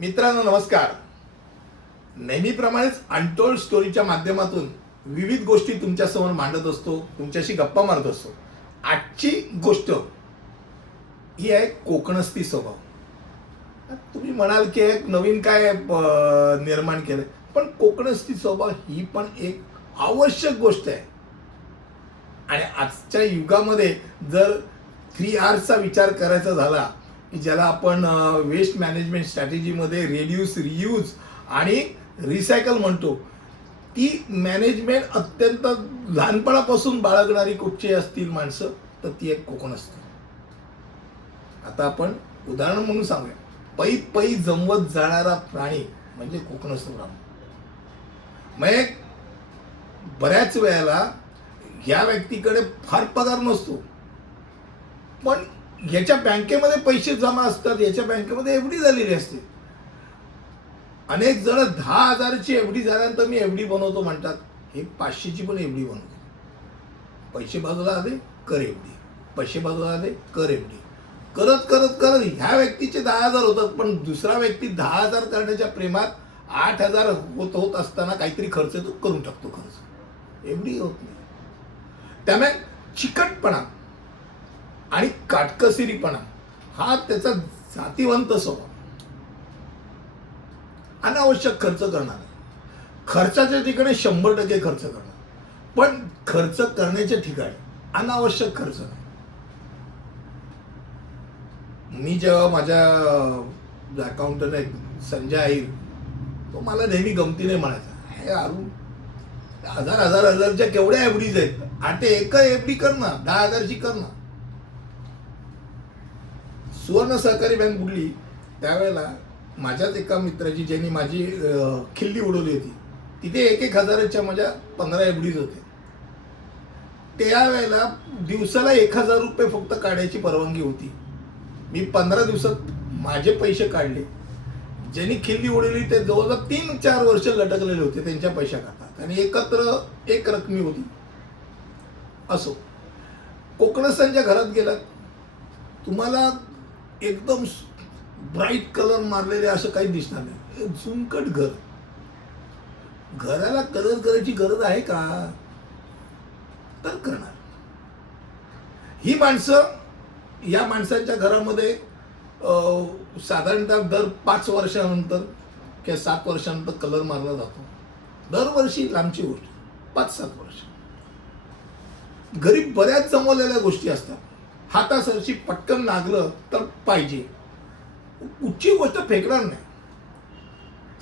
मित्रांनो नमस्कार. नेहमीप्रमाणेच अनटोल्ड स्टोरीच्या माध्यमातून विविध गोष्टी तुमच्यासमोर मांडत असतो तुमच्याशी गप्पा मारत असतो. आजची गोष्ट ही आहे कोकणस्थी स्वभाव. तुम्ही म्हणाल की एक नवीन काय निर्माण केलं पण कोकणस्थी स्वभाव ही पण एक आवश्यक गोष्ट आहे. आणि आजच्या युगामध्ये जर थ्री आरचा विचार करायचा झाला ज्याला आपण वेस्ट मॅनेजमेंट स्ट्रॅटेजीमध्ये रेड्यूस रियूज आणि रिसायकल म्हणतो. ती मॅनेजमेंट अत्यंत लहानपणापासून बाळगणारी कुठची असतील माणसं तर ती एक कोकण असते. आता आपण उदाहरण म्हणून सांगूया. पै पै जमवत जाणारा प्राणी म्हणजे कोकणस्थ ब्राह्मण म्हणजे बऱ्याच वेळेला या व्यक्तीकडे फार पगार नसतो. पण याच्या बँकेमध्ये पैसे जमा असतात याच्या बँकेमध्ये एफडी झालेली असते. अनेक जण दहा हजाराची एफडी झाल्यानंतर मी एफडी बनवतो म्हणतात. हे पाचशेची पण एफडी बनवतो. पैसे बाजूला आले कर एफडी. पैसे बाजूला आले कर एफडी. करत करत करत ह्या व्यक्तीचे दहा हजार होतात पण दुसरा व्यक्ती दहा हजार करण्याच्या प्रेमात आठ हजार होत होत असताना काहीतरी खर्च तो करून टाकतो खर्च. एवढी होत नाही. त्यामुळे चिकटपणा आणि काटकसिरीपणा हा त्याचा जातीवंत स्वभाव. अनावश्यक खर्च करणार खर्चाच्या ठिकाणी शंभर टक्के खर्च करणार. पण खर्च करण्याच्या ठिकाणी अनावश्यक खर्च नाही. मी जेव्हा माझ्या अकाउंटंट आहे संजय आईर तो मला नेहमी गमतीने म्हणायचा हे अरुण हजार हजार हजारच्या केवढ्या एफडीज आहेत? आठ ते एक एफडी कर ना दहा हजारची कर ना. सुवर्ण सहकारी बँक बुडली त्यावेळेला माझ्याच एका मित्राची ज्यांनी माझी खिल्ली उडवली होती तिथे एक एक हजाराच्या माझ्या पंधरा एफडीज होते. त्यावेळेला दिवसाला एक हजार रुपये फक्त काढायची परवानगी होती. मी पंधरा दिवसात माझे पैसे काढले. ज्यांनी खिल्ली उडवली ते जवळजवळ तीन चार वर्ष लटकलेले होते त्यांच्या पैशा खातात. आणि एकत्र एक रकमी होती. असो. कोकणस्थांच्या घरात गेलात. तुम्हाला एकदम ब्राईट कलर मारलेले असं काही दिसणार नाही. एक झुमकट घर. घराला कलर करायची गरज आहे का? तर करणार. ही माणसं या माणसांच्या घरामध्ये अं, साधारणतः दर पाच वर्षानंतर किंवा सात वर्षानंतर कलर मारला जातो. दरवर्षी लांबची गोष्ट. पाच सात वर्ष. घरी बऱ्याच जमवलेल्या गोष्टी असतात. हातासरशी पटकन लागलं तर पाहिजे. उच्ची गोष्ट फेकणार नाही.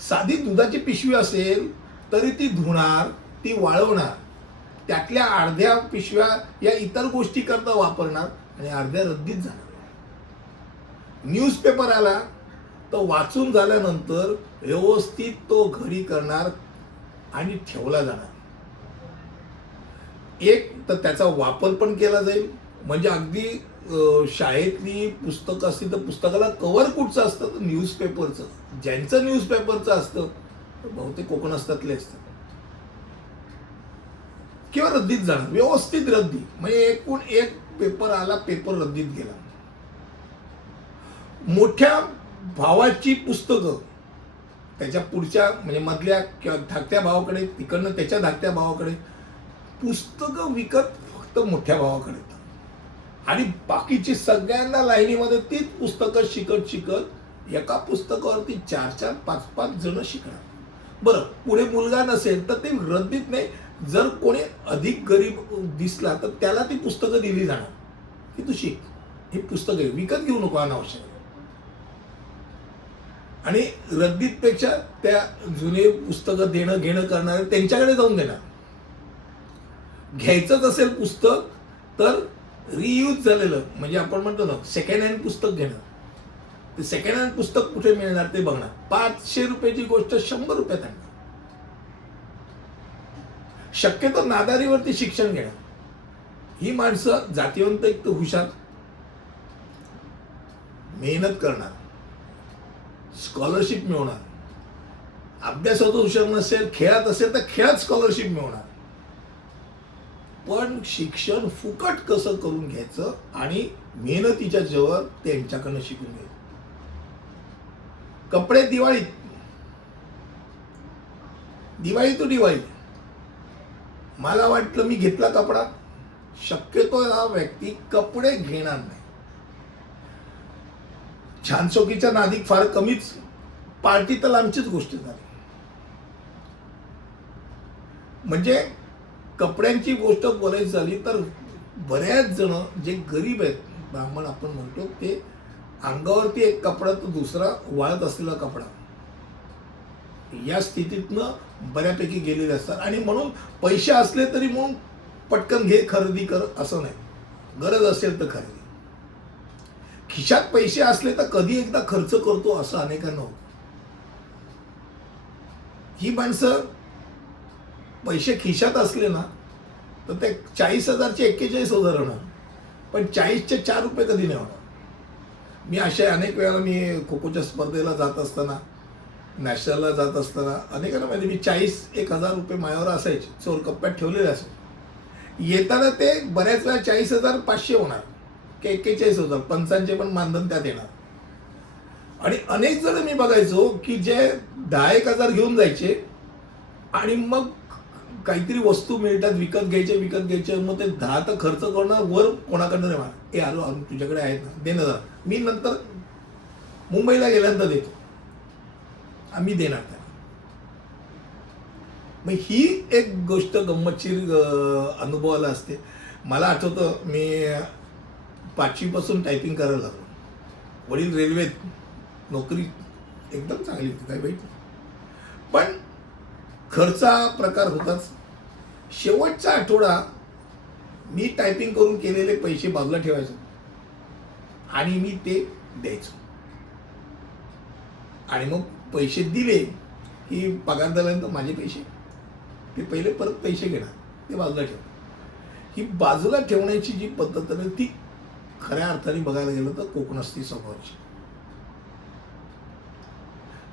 साधी दुधाची पिशवी असेल तरी ती धुणार ती वाळवणार. त्यातल्या अर्ध्या पिशव्या या इतर गोष्टी करता वापरणार आणि अर्ध्या रद्दीत जाणार. न्यूजपेपर आला तर वाचून झाल्यानंतर व्यवस्थित तो घरी करणार आणि ठेवला जाणार. एक तर त्याचा वापर पण केला जाईल. म्हणजे अगदी शाळेतली पुस्तकं असतील तर पुस्तकाला कवर कुठचं असतं? तर न्यूजपेपरचं ज्यांचं न्यूजपेपरचं असतं तर बहुतेक असतातले असतात. किंवा रद्दीत जाणार व्यवस्थित रद्दी. म्हणजे एकूण एक पेपर आला पेपर रद्दीत गेला. मोठ्या भावाची पुस्तकं त्याच्या पुढच्या म्हणजे मधल्या किंवा धाकट्या भावाकडे तिकडनं त्याच्या धाकट्या भावाकडे पुस्तकं विकत फक्त मोठ्या भावाकडे. येतात आणि बाकीची सगळ्यांना लाईनीमध्ये तीच पुस्तकं शिकत शिकत एका पुस्तकावरती चार चार पाच पाच जण शिकणार. बरं पुढे मुलगा नसेल तर ते रद्दीत नाही. जर कोणी अधिक गरीब दिसला तर त्याला ती पुस्तकं दिली जाणार. की तू शिक. ही पुस्तकं आहे विकत घेऊ नको अनावश्यक. आणि रद्दीतपेक्षा त्या जुने पुस्तकं देणं घेणं करणारे त्यांच्याकडे जाऊन देणार. घ्यायचंच असेल पुस्तक तर रियूज झालेलं. म्हणजे आपण म्हणतो ना सेकंड हँड पुस्तक घेणं. ते सेकंड हँड पुस्तक कुठे मिळणार ते बघणार. पाचशे रुपयाची गोष्ट शंभर रुपयात आणणार. शक्यतो नादारीवरती शिक्षण घेणं. ही माणसं जातीवंत एक तर हुशार. मेहनत करणार. स्कॉलरशिप मिळवणार. अभ्यासात हुशार नसेल खेळात असेल तर खेळात स्कॉलरशिप मिळवणार. पण शिक्षण फुकट कसं करून घ्यायचं आणि मेहनतीच्या जवळ त्यांच्याकडनं शिकून घ्यायचं? कपडे दिवाळीत. दिवाळी तो दिवाळी. मला वाटलं मी घेतला कपडा. शक्यतो हा व्यक्ती कपडे घेणार नाही. छान नादिक फार कमीच. पार्टी तर लांबचीच गोष्ट झाली. म्हणजे कपड्यांची गोष्ट बोलायची झाली तर बऱ्याच जण जे गरीब आहेत ब्राह्मण आपण म्हणतो ते अंगावरती एक कपडा तर दुसरा वाळत असलेला कपडा. या स्थितीतनं बऱ्यापैकी गेलेले असतात. आणि म्हणून पैसे असले तरी म्हणून पटकन घे खरेदी कर असं नाही. गरज असेल तर खरेदी. खिशात पैसे असले तर कधी एकदा खर्च करतो असं अनेकांना होतं. ही माणसं पैसे खिशात असले ना तर ते चाळीस हजारचे एक्केचाळीस हजार होणार. पण चाळीसचे चार रुपये कधी नाही होणार. मी अशा अनेक वेळेला मी खो खोच्या स्पर्धेला जात असताना नॅशनलला जात असताना अनेकांना माहिती मी चाळीस एक हजार रुपये मायावर असायचे चोर कप्प्यात ठेवलेले असायचे. येताना ते बऱ्याच वेळा चाळीस हजार पाचशे होणार की एक्केचाळीस हजार पंचांचे पण मानधन त्यात येणार. आणि अनेक जण मी बघायचो की जे दहा एक हजार घेऊन जायचे आणि मग काहीतरी वस्तू मिळतात विकत घ्यायचे विकत घ्यायचे मग ते दहा तर खर्च करणार वर कोणाकडनं नाही म्हणा ए आलो अरुण तुझ्याकडे आहेत ना. दे ना मी नंतर मुंबईला गेल्यानंतर देतो. आम्ही देणार त्याला. मग ही एक गोष्ट गंमतशीर अनुभवाला असते. मला आठवतं मी पाचवीपासून टायपिंग करायला लागलो. वडील रेल्वेत नोकरी एकदम चांगली होती काय वाईट पण खर्चा प्रकार होताच. शेवटचा आठवडा मी टायपिंग करून केलेले पैसे बाजूला ठेवायचो. आणि मी ते द्यायचो. आणि मग पैसे दिले की पगार झाल्यानंतर माझे पैसे. ते पहिले परत पैसे घेणार. ते बाजूला ठेव. ही बाजूला ठेवण्याची जी पद्धत आहे ती खऱ्या अर्थाने बघायला गेलं तर कोकणस्थी स्वभावाची.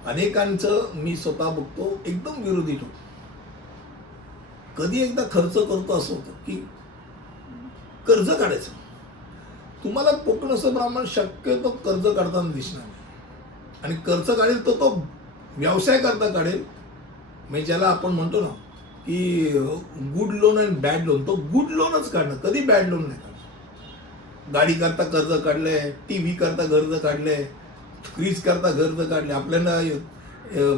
अनेकांचं मी स्वतः बघतो एकदम विरोधी होतो कधी एकदा खर्च करतो असं होतं की कर्ज काढायचं. तुम्हाला कोकणस्थ ब्राह्मण शक्यतो कर्ज काढताना दिसणार नाही. आणि कर्ज काढेल तर तो व्यवसाय करता काढेल. म्हणजे ज्याला आपण म्हणतो ना की good loan and bad loan तो गुड लोनच काढणं कधी बॅड लोन नाही काढणं गाडी करता कर्ज काढलंय टी व्ही करता कर्ज काढलंय फ्रीज करता कर्ज काढले. आपल्याला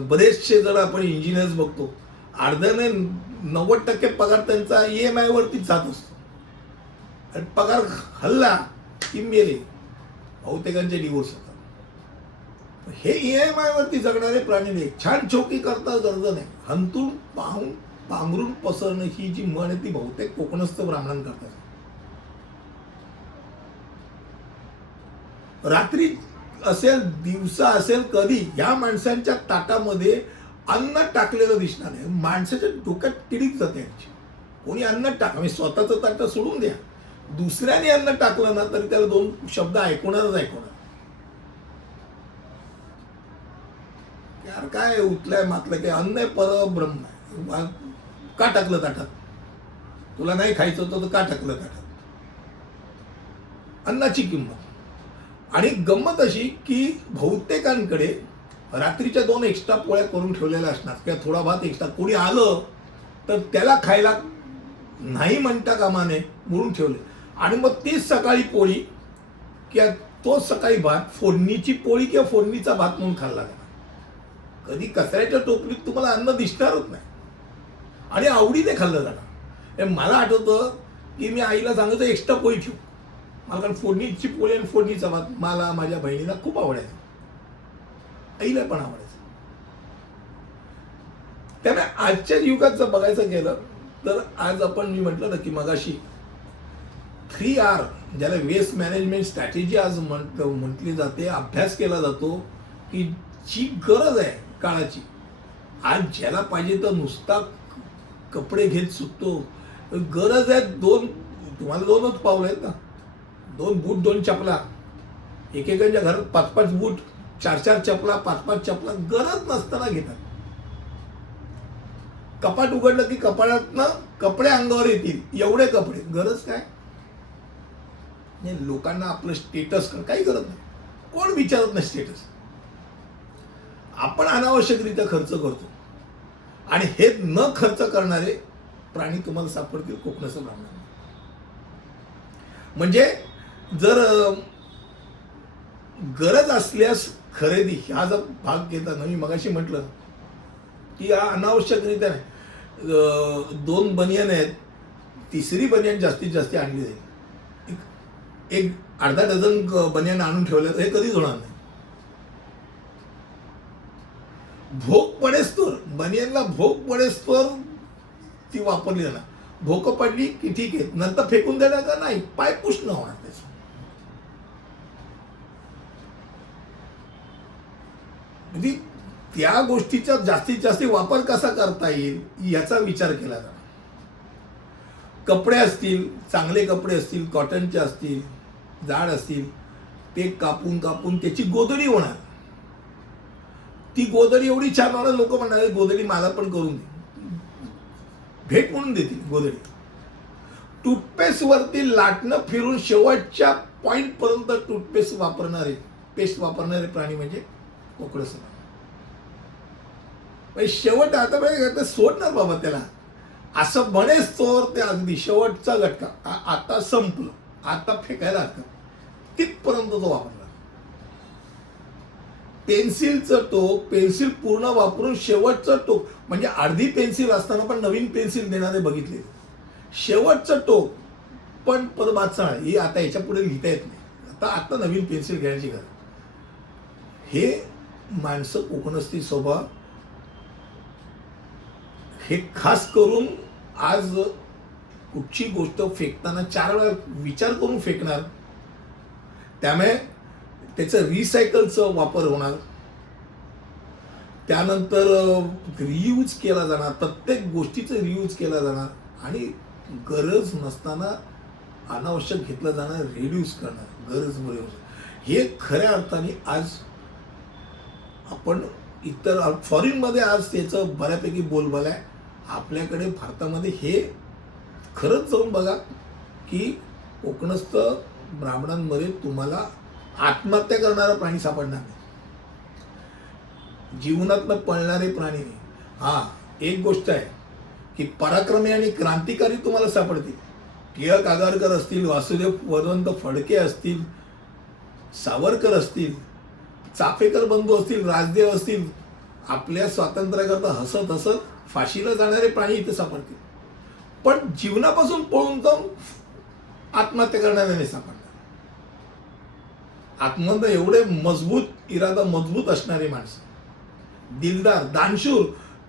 बरेचसे जण आपण इंजिनियर्स बघतो. अर्ध्याने नव्वद टक्के पगार त्यांचा ई एम आयवरतीच जात असतो. आणि पगार हल्ला की मेले बहुतेकांचे डिवोर्स होतात. हे ई एम आयवरती जगणारे प्राणी नाही. छान चौकी करता गरज नाही. हंतून पाहून पांघरून पसरणं ही जी म्हण आहे ती बहुतेक कोकणस्थ ब्राह्मण करतात. रात्री असेल दिवसा असेल कधी ह्या माणसांच्या ताटामध्ये अन्न टाकलेलं दिसणार नाही. माणसाच्या डोक्यात तिडीत जाते यांची. कोणी अन्न टाक म्हणजे स्वतःचं ताट सोडून द्या. दुसऱ्याने अन्न टाकलं ना तरी त्याला दोन शब्द ऐकवणारच ऐकवणार यार काय उठलंय मातलं काय अन्न आहे परब्रह्म आहे. का टाकलं ताटात? तुला नाही खायचं होतं तर का टाकलं ताटात? अन्नाची किंमत. आणि गंमत अशी की बहुतेकांकडे रात्रीच्या दोन एक्स्ट्रा पोळ्या करून ठेवलेल्या असणार. किंवा थोडा भात एक्स्ट्रा कोणी आलं तर त्याला खायला नाही म्हणता कामाने म्हणून ठेवले. आणि मग तीच सकाळी पोळी किंवा तो सकाळी भात फोडणीची पोळी किंवा फोडणीचा भात म्हणून खाल्ला जाणार कधी कचऱ्याच्या टोपलीत तुम्हाला अन्न दिसणारच नाही. आणि आवडीने खाल्लं जाणार. मला आठवतं की मी आईला सांगतो एक्स्ट्रा पोळी ठेवू. मला कारण फोडणीची पोळी आणि फोडणीचा भात मला माझ्या बहिणीला खूप आवडायचं. आईला पण आवडायचं. त्यामुळे आजच्या युगात जर बघायचं गेलं तर आज आपण मी म्हटलं ना की मगाशी थ्री आर ज्याला वेस्ट मॅनेजमेंट स्ट्रॅटेजी आज म्हण म्हटली जाते अभ्यास केला जातो की जी गरज आहे काळाची आज ज्याला पाहिजे तर नुसता कपडे घेत सुटतो. गरज आहे दोन तुम्हाला दोनच पावलं आहेत ना. दोन बूट दोन चपला. एकेकांच्या घरात पाच पाच बूट चार चार चपला पाच पाच चपला गरज नसताना घेतात. कपाट उघडलं की कपाटातनं कपडे अंगावर येतील. एवढे कपडे. गरज काय? नाही, लोकांना आपलं स्टेटस काही गरज नाही. कोण विचारत नाही स्टेटस आपण अनावश्यकरित्या खर्च करतो. आणि हे न खर्च करणारे प्राणी तुम्हाला सापडतील कोकणाचं ब्राह्मण म्हणजे जर गरज असल्यास खरेदी हा जर भाग घेताना मी मगाशी म्हटलं की हा अनावश्यकरित्या नाही. दोन बनियन आहेत तिसरी बनियन जास्तीत जास्त आणली जाईल. एक- एक अर्धा डझन बनियन आणून ठेवलं हे कधीच होणार नाही. भोग पडेस्तोर बनियनला भोग पडेस्तोर ती वापरली जाणार. भोकं पडली की ठीक आहे नंतर फेकून देणार का नाही? पाय पुष्ण होणार त्याचं. म्हणजे त्या गोष्टीचा जास्तीत जास्त वापर कसा करता येईल याचा विचार केला जाणार कपडे असतील चांगले कपडे असतील कॉटनचे असतील जाड असतील ते कापून कापून त्याची गोदडी होणार. ती गोदडी एवढी छान होणार लोक म्हणणार गोदडी मला पण करून दे. भेट म्हणून देतील गोदडी टूथपेस्ट वरती लाटणं फिरून शेवटच्या पॉईंटपर्यंत टूथपेस्ट वापरणारे पेस्ट वापरणारे प्राणी म्हणजे कोकडस शेवट आता म्हणजे सोडणार बाबा त्याला. असं बरेच तोर ते अगदी शेवटचा घटका आता संपलं. आता फेकायला हरकत तिथपर्यंत तो वापरला. पेन्सिलचं टोक पेन्सिल पूर्ण वापरून शेवटचं टोक म्हणजे अर्धी पेन्सिल असताना पण नवीन पेन्सिल देणारे बघितले. शेवटचं टोक पण पदबादचाळ ही आता याच्यापुढे लिहिता येत नाही. आता आता नवीन पेन्सिल घ्यायची गरज. हे माणसं कोकणस्थी स्वभाव. हे खास करून आज कुठची गोष्ट फेकताना चार वेळा विचार करून फेकणार. त्यामुळे त्याचं रिसायकलचं वापर होणार. त्यानंतर रियूज केला जाणार. प्रत्येक गोष्टीचं रियूज केला जाणार. आणि गरज नसताना अनावश्यक घेतलं जाणार रिड्यूस करणार. गरज मुळे हे खऱ्या अर्थाने आज आपण इतर फॉरेनमध्ये आज त्याचं बऱ्यापैकी बोलबाला आहे. आपल्याकडे भारतामध्ये हे खरंच जाऊन बघा की कोकणस्थ ब्राह्मणांमध्ये तुम्हाला आत्महत्या करणारा प्राणी सापडणार नाही. जीवनातनं पळणारे प्राणी नाही. हा एक गोष्ट आहे की पराक्रमी आणि क्रांतिकारी तुम्हाला सापडतील. टिळक आगारकर असतील वासुदेव वदवंत फडके असतील सावरकर असतील चाफेकर बंधू असतील राजदेव असतील आपल्या स्वातंत्र्याकरता हसत हसत फाशीला जाणारे प्राणी इथे सापडतील. पण जीवनापासून पळून जाऊन आत्महत्या करणाऱ्याने सापडणार. आत्महत्या एवढे मजबूत इरादा मजबूत असणारे माणसं. दिलदार दानशूर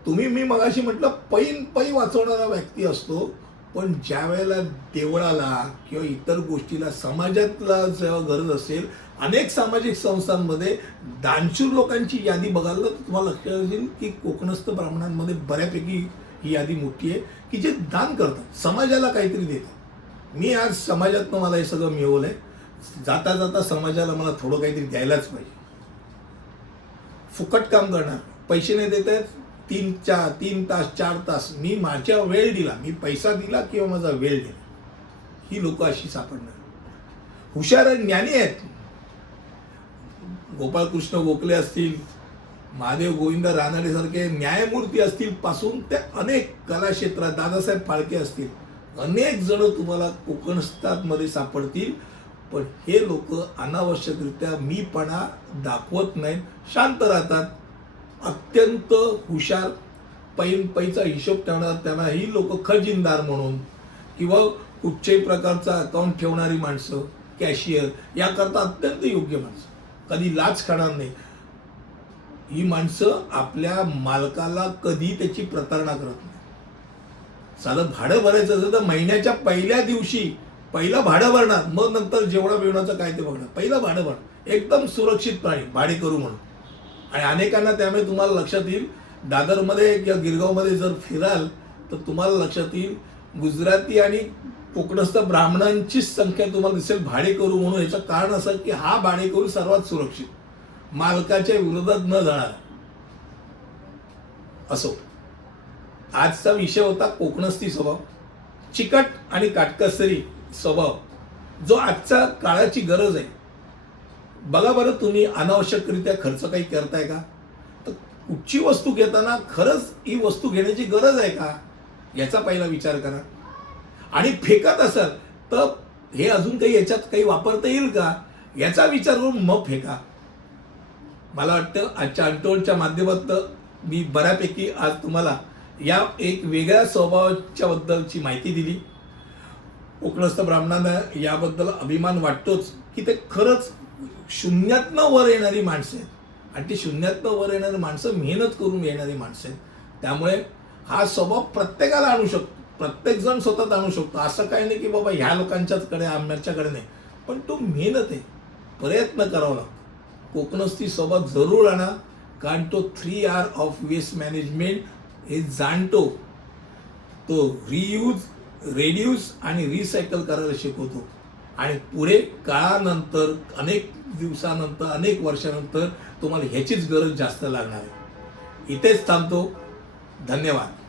तुम्ही मी मगाशी म्हटलं पैन पै वाचवणारा व्यक्ती असतो पण ज्या वेळेला देवळाला किंवा इतर गोष्टीला समाजातला जेव्हा गरज असेल अनेक सामाजिक संस्थांमध्ये दानशूर लोकांची यादी बघायला तर तुम्हाला लक्षात येईल की कोकणस्थ ब्राह्मणांमध्ये बऱ्यापैकी ही यादी मोठी आहे की जे दान करतात समाजाला काहीतरी देतात. मी आज समाजातनं मला हे सगळं मिळवलं आहे जाता जाता समाजाला मला थोडं काहीतरी द्यायलाच पाहिजे. फुकट काम करणार पैसे नाही देत आहेत तीन चार तीन तास चार तास. मी माझ्या वेळ दिला. मी पैसा दिला किंवा माझा वेळ दिला. ही लोक अशी सापडणार. हुशार ज्ञानी आहेत. गोपाळकृष्ण गोखले असतील महादेव गोविंद रानडेसारखे न्यायमूर्ती असतील पासून ते अनेक कलाक्षेत्रात दादासाहेब फाळके असतील. अनेक जण तुम्हाला कोकणस्थातमध्ये सापडतील. पण हे लोक अनावश्यकरित्या मीपणा दाखवत नाहीत. शांत राहतात. अत्यंत हुशार पैन पैचा हिशोब ठेवणार त्यांना ही लोक खजिनदार म्हणून किंवा कुठच्याही प्रकारचा अकाउंट ठेवणारी माणसं कॅशियर याकरता अत्यंत योग्य माणसं. कधी लाच खाणार नाही. ही माणसं आपल्या मालकाला कधी त्याची प्रतारणा करत नाही. साधं भाडं भरायचं असेल तर महिन्याच्या पहिल्या दिवशी पहिलं भाडं भरणार. मग नंतर जेवढा बिवणाचं काय ते बघणार. पहिलं भाडं भरणार एकदम सुरक्षित प्राणी भाडे करू म्हणून. आणि अनेकांना त्यामुळे तुम्हाला लक्षात येईल. दादरमध्ये किंवा गिरगावमध्ये जर फिराल तर तुम्हाला लक्षात येईल गुजराती आणि कोकणस्थ ब्राह्मणांचीच संख्या तुम्हाला दिसेल भाडेकरू म्हणून. याचं कारण असं की हा भाडेकरू सर्वात सुरक्षित. मालकाच्या विरोधात न जाणार. असो. आजचा विषय होता कोकणस्थी स्वभाव. चिकट आणि काटकसरी स्वभाव. जो आजच्या काळाची गरज आहे. बघा बरं तुम्ही अनावश्यकरित्या खर्च काही करताय का? तर कुठची वस्तू घेताना खरंच ही वस्तू घेण्याची गरज आहे का? याचा पहिला विचार करा. आणि फेकत असाल तर हे अजून काही याच्यात काही वापरता येईल का? याचा विचार करून मग फेका. मला वाटतं आजच्या अंटोलच्या माध्यमातून मी बऱ्यापैकी आज तुम्हाला या एक वेगळ्या स्वभावाच्या बद्दलची माहिती दिली. कोकणस्थ ब्राह्मणांना याबद्दल अभिमान वाटतोच की ते खरंच शून्यातनं वर येणारी माणसं आहेत. आणि ती शून्यातनं वर येणारी माणसं मेहनत करून येणारी माणसं आहेत. त्यामुळे हा स्वभाव प्रत्येकाला आणू शकतो. प्रत्येक जण स्वतःत आणू शकतो. असं काही नाही की बाबा ह्या लोकांच्याच कडे आमच्याकडे नाही. पण तो मेहनत आहे. प्रयत्न करावा लागतो. कोकणस्थी स्वभाव जरूर आणा. कारण तो three R of waste management हे जाणतो. तो रियूज रेड्यूस आणि रिसायकल करायला शिकवतो. आणि पुढे काळानंतर अनेक दिवसानंतर अनेक वर्षानंतर तुम्हाला ह्याचीच गरज जास्त लागणार आहे. इथेच थांबतो. धन्यवाद.